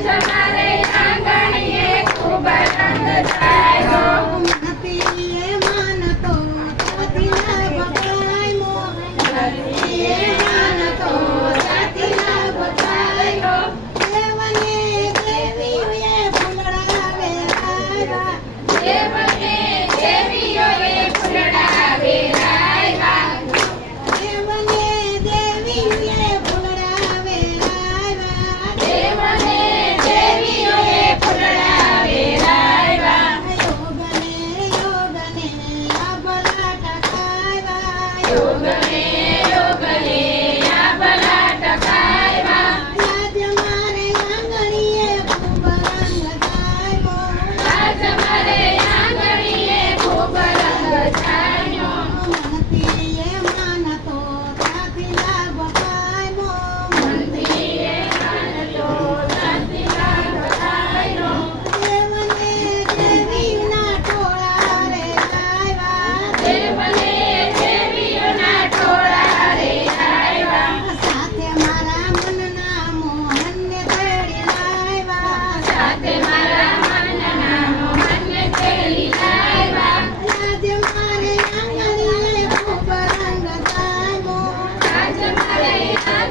Congratulations! will never.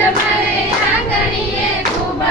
જ મળે આંગણીએ ખૂબ